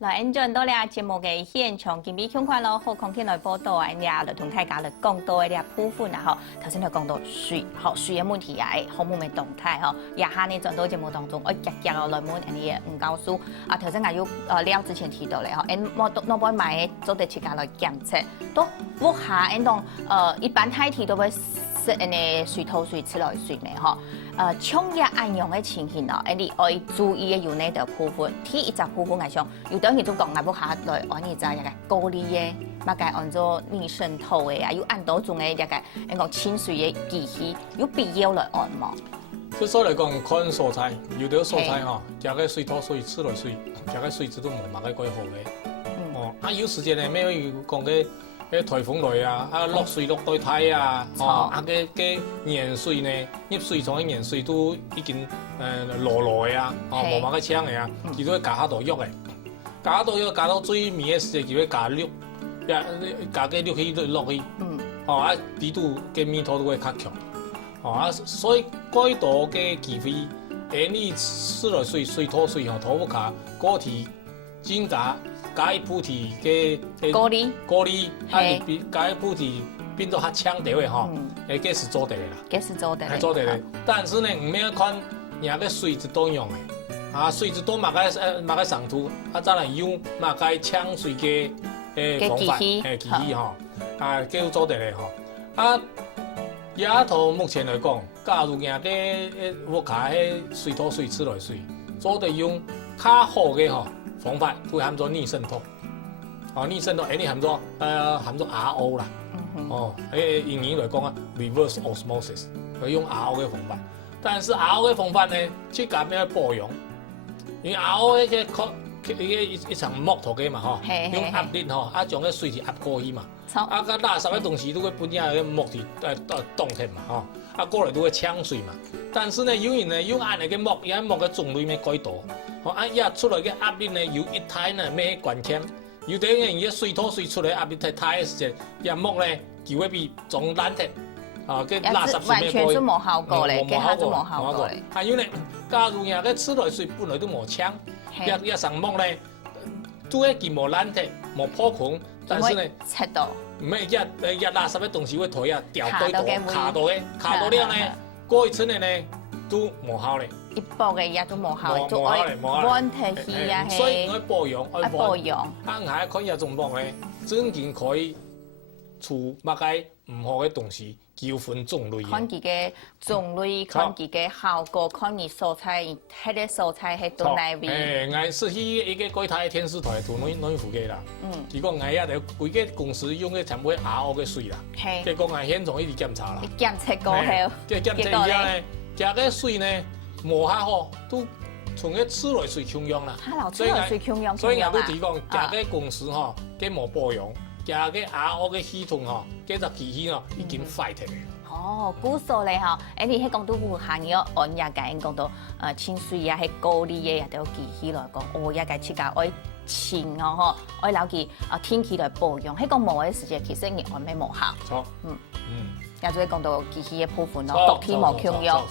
来，咱转到了节目嘅现场，今日看看咯，好空气来报道啊，呀，来同大家来讲到嘅部分啊，吼，头先就讲到水，好水嘅问题啊，项目嘅动态吼，也下呢转到节目当中，我日日来问你嘅吴教授啊，头先也有了之前提到咧吼，我本买嘅做第七家来检测，都屋下种一般太提都会是呢水头水吃来水咩吼。冲热按用嘅情形哦，你要注意嘅有呢度部分，第一只部分嚟上，有等于都講，我要下來按呢只一個高麗嘅，乜嘅按做逆滲透嘅啊，有按多種嘅一個講清水嘅機器，有必要來按嗎？即所嚟講，看蔬菜，有啲蔬菜吼，加個水土水吃落水，加個水質都冇乜嘅幾好嘅。哦，啊有時間咧，咩講嘅？颱風來啊，落水落對胎啊，嘅鹽水呢，入水廠嘅鹽水都已經落啊，冇乜嘅搶嘅啊，佢都會加下度喐嘅，加到喐加到最尾嘅時，佢會加氯，加嘅氯氣落去，啲度嘅味道都會較強，所以該度嘅機會，你吃落水土水土不卡嗰條煎炸。加一鋪提嘅高麗，加一鋪提變到較強調嘅吼，這是做得嘅啦，這是做得嘅，做得嘅。但是呢，唔免看人嘅水質多用嘅，水質多嘛個上圖，再來用嘛個搶水嘅方法，機器吼，叫做得嘅吼。也頭目前來講，假如人嘅屋下嘅水土水吃來水，做得用較好嘅吼。方法會含咗逆滲透，逆滲透，你含咗RO 啦，英語嚟講啊 ，reverse osmosis， 佢用 RO 嘅方法。但是 RO 嘅方法呢，即係咩保養？因為 RO 一層膜頭嘅嘛，用壓力將個水氣壓過去嘛，個垃圾嘅東西都會本身嘅膜體凍停嘛，過來都會搶水嘛。但是呢，有人呢用按嚟嘅膜，因膜嘅種類咪改多。出來嘅壓力呢，有一胎呢咩關鍵，有啲人嘅水土水出來壓力太大嘅時候，木呢就會被撞爛嘅，嘅垃圾水咩過去，冇效果咧，嘅下都冇效果咧。還有呢，假如人嘅吃來水本來都冇搶，一上木呢，都係佢冇爛嘅，冇破孔，但是呢，切到，唔係一垃圾嘅東西會退啊，掉堆到卡到了呢，過一層呢都冇效咧。一薄嘅嘢都冇效，做問題係啊，所以我保養，保養。啱下看一種膜咧，真正可以除乜嘅唔好嘅東西，叫分種類。看佢嘅種類，看佢嘅效果，看佢蔬菜，迄個蔬菜係到哪位？我是去一個貴台電視台做農夫嘅啦。結果我也就規個公司用嘅全部 RO 嘅水啦。結果我現場一直檢查啦。檢測過後，結果咧，加個水呢？冇下好，都從個吃來水搶用啦。所以我都提講，加個公司吼，佢冇保養，加個 RO 嘅系統吼，嗰隻機器吼已經壞掉嘅。哦，古數咧吼，你喺講到戶行要按日計講到清水啊，係高麗嘅都有機器來講，日計設計愛清哦嗬，愛留佢天氣來保養，喺講冇嘅時間其實你按咩冇效。錯，也就係講到機器嘅部分咯，獨天冇強用。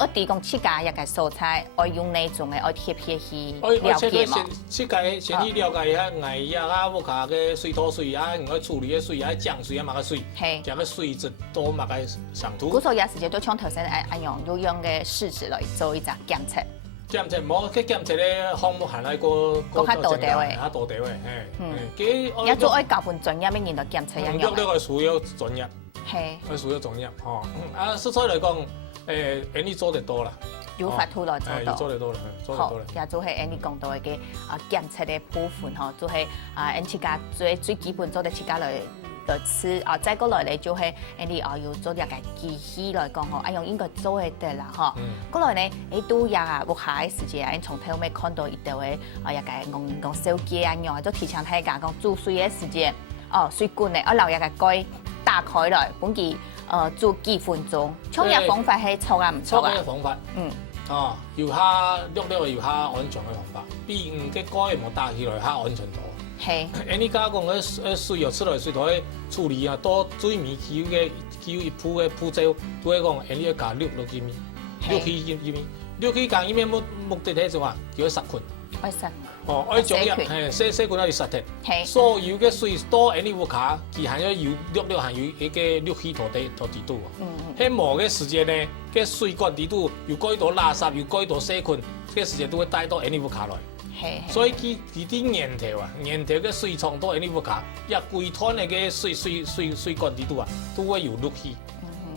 我哋講設計一個蔬菜，我用呢種嘅，我貼去了解嘛。設計先去了解下，屋下嘅水土水啊，我處理嘅水啊，降水啊，乜嘅水，加個水質多乜嘅上圖。古時有時間都搶頭先用嘅試紙來做一隻檢測。檢測冇，佢檢測咧項目係喺個較多條嘅，較多條嘅，也做愛教訓專業嘅人來檢測一樣。呢個屬於專業，係屬於專業，食材嚟講。你做得多啦，有法度來做到，做得多啦，好，也做係你講到嘅檢測嘅部分嗬，做係設計最基本做得設計來吃再過來咧就係你要做一個機器來講嗬，用應該做係得啦嗬。過來咧你都有屋下嘅時間，你從頭尾看到一條嘅一個講手機啊樣，都提前睇下講煮水嘅時間，水管咧我留一個蓋打開來，本期。做幾分鐘，沖入方法係錯啊唔錯啊？錯嘅方法，要下略要下安全嘅方法，比唔嘅蓋冇打起來下安全多。係，你加工嘅水又出來水台處理啊，多最尾叫一鋪嘅步驟，都係講你要加氯落去面，氯氣入面，氯氣加入面目的係做啊，叫佢殺菌。哦，愛種藥，細菌要殺掉。所有嘅水多喺你屋卡，佢含咗略含有一個氯氣土地度。喺冇嘅時間呢，嘅水管地度有幾多垃圾，有幾多細菌，嘅時間都會帶到喺你屋卡來。所以佢啲源頭嘅水廠都喺你屋卡，一規灘嘅水管地度啊，都會有氯氣。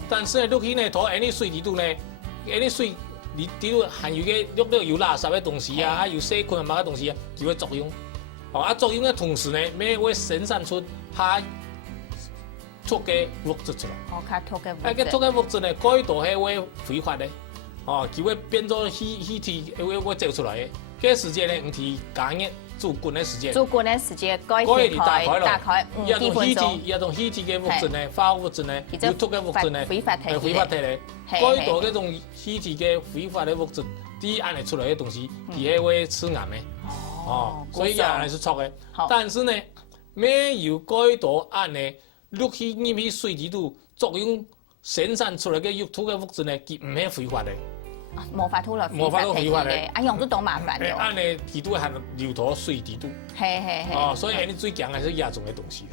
但是氯氣呢，同喺你水地度呢，喺你水你地度含有嘅略有垃圾嘅東西啊，有細菌啊，乜嘅東西啊，就會作用。作用嘅同時呢，咩會生產出它毒嘅物質出來。較毒嘅物質。個毒嘅物質呢，幾多係會揮發的，佢會變做氣體會走出來嘅。嘅時間呢，唔係加熱煮滾嘅時間。煮滾嘅時間改大概5幾分鐘。一種氣體嘅物質呢，化學物質呢，有毒嘅物質呢，揮發出嚟。幾多嗰種氣體嘅揮發嘅物質，啲按嚟出來嘅東西，佢係會致癌嘅。所以也係是錯嘅。但是呢，沒有幾多按呢，氯氣入去水地度作用生產出來嘅有毒嘅物質呢，佢唔係揮發嘅。冇法度來揮發嘅，按用都多麻煩嘅。按呢地度含流到水地度。所以你最強係是亞種嘅東西。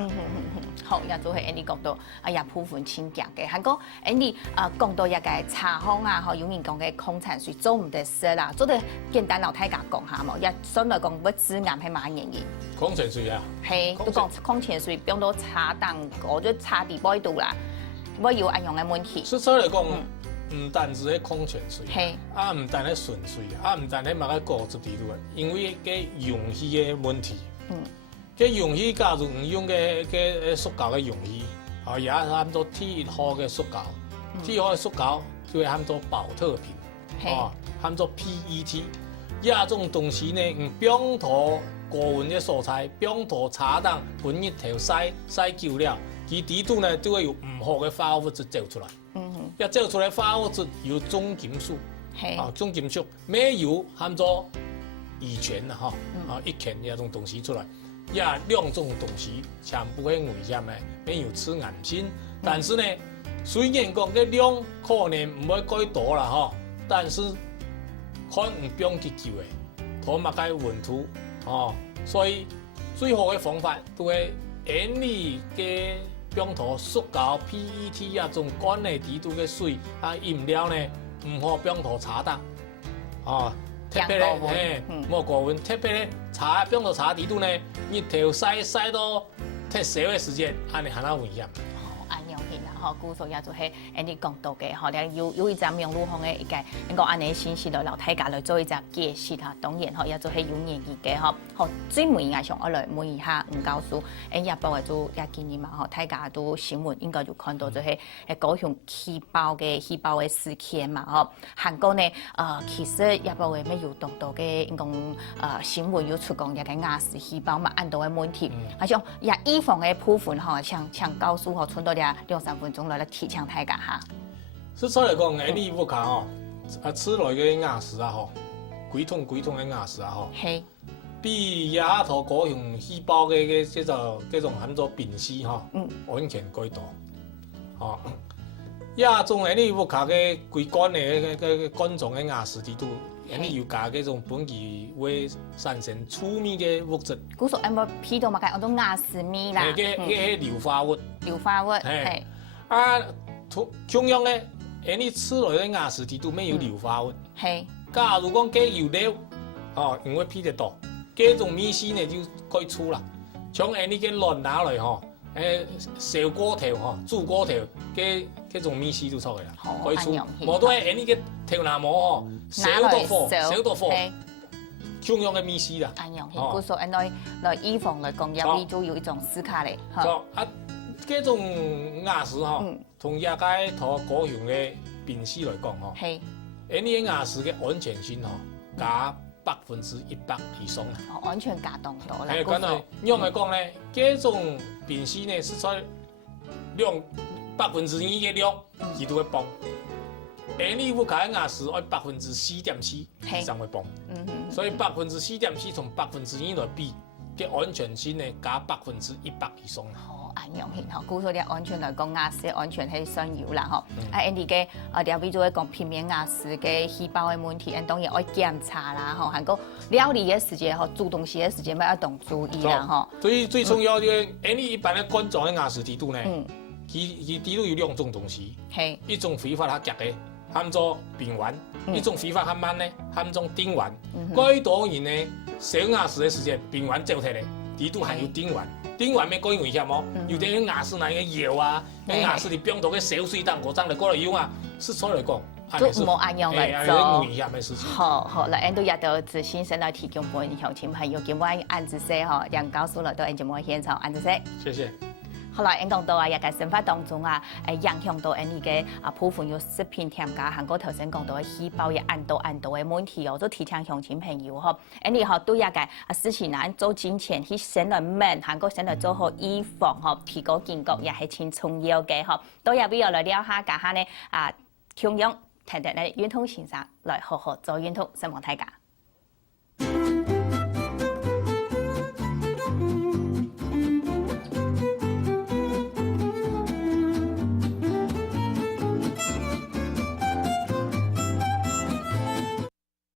好，亞種係你講到亞部分清強嘅，韓國你講到一個茶香啊，有人講嘅礦泉水做唔得食啦，做得簡單老太家講下嘛，一相來講會致癌係乜原因？礦泉水啊？係，都講礦泉水變到茶檔，我就茶地杯度啦，會有按用嘅問題。實際嚟講。唔單止係礦泉水，唔單係純水，唔單係乜嘅果汁地度，因為嘅容器嘅問題。嘅容器假如唔用嘅塑膠嘅容器，也含咗 T1號嘅塑膠，T1號嘅塑膠就會含咗保特瓶，含咗 PET。呢種東西呢，唔標妥高溫嘅蔬菜，標妥茶檔本日頭曬久了，佢地度呢就會有唔好嘅化學物質走出來。一走出來化學物質有重金屬，重金屬沒有含咗乙醛啦，乙醛呢種東西出來，兩種東西全部係危險嘅，沒有致癌性。但是呢，雖然講嘅量可能唔會幾多啦，但是看唔標結構嘅，同埋嘅溫度，所以最好嘅方法都係遠離嘅。標妥塑膠 PET 啊，種乾嘅地度嘅水飲料呢，唔好標妥茶檔，特別咧，冇過溫，特別咧茶標妥茶地度呢，日頭曬到特少嘅時間，係你係哪危險？故所也就係你講到嘅，有一隻名錄紅嘅一個，你講安尼先時來老太家來做一隻解釋嚇，當然也就係有原因嘅嚇。好，最尾應該上我來問一下吳教授，日報嘅都也建議嘛，大家都新聞應該就看到就係高雄氣爆嘅事件嘛，韓國呢其實日報嘅咩有當到嘅，應講新聞有出講一個亞視氣爆嘛，按到嘅問題，而且也預防嘅部分嚇，像教授嚇，存到2-3分鐘來提倡大家嚇。實際嚟講，你屋卡吃來嘅亞視啊，幾桶嘅亞視啊，比亞頭高雄氣爆嘅這種含咗丙烯安全幾多。亞種你屋卡嘅幾乾嘅乾狀嘅亞視地度，你要加嗰種本期會產生粗米嘅物質。古時有冇批到嘛？講到亞視米啦。嘅硫化物。硫化物係。同樣咧，你吃落嘅亞視地度沒有硫化物。係。假如講嘅油料，因為批得多，嗰種米絲呢就可以粗啦。像你嘅卵拿來燒鍋頭煮鍋頭嘅嗰種米絲就出嚟啦，可以粗。冇都係你嘅頭拿膜燒到火，同樣嘅米絲啦。按樣，古時來預防來講，有呢就有一種思考嚟。嗰種亞視同亞界同高雄嘅丙烯來講你嘅亞視嘅安全性加100%以上啦。安全加當多啦。講到因為講咧，嗰種丙烯呢是在量1%嘅量，佢都會崩。你屋企亞視愛4.4%以上會崩。所以4.4%同1%來比，嘅安全性呢加100%以上啦。安用性吼，故说咧安全来讲，牙齿安全係算有啦吼。啊，Andy 嘅條比如講平面牙齒嘅細胞嘅問題，當然要檢查啦吼，還個料理嘅時間吼，煮東西嘅時間要當注意啦吼。最重要嘅，Andy 一般嘅冠狀嘅牙齒滴度呢，佢滴度有兩種東西，一種揮發較急嘅，喊做丙烷；一種揮發較慢咧，喊做丁烷。嗰當然呢，小牙齒嘅時間，丙烷走出嚟。滴度含有丁烷，丁烷咩講危險哦？有啲牙齒內嘅藥啊，啲牙齒裏病毒嘅小水當嗰張嚟過嚟用啊，是所嚟講，都冇安用嚟做。危險嘅事情。好，來 Andy 也都自信先來提供俾鄉親朋友，今晚安子說吼，讓告訴了到 Andy 冇現場安子說。謝謝。後來，講到也個生活當中影響到你嘅部分有食品添加，韓國頭先講到嘅細胞嘅按度嘅問題都提倡鄉親朋友吼。你對也個事情做之前去先來問，韓國先來做好預防吼，提高警覺也係挺重要嘅吼。都也要來了下家下呢共用聽得呢運動先生來好好做運動，希望大家。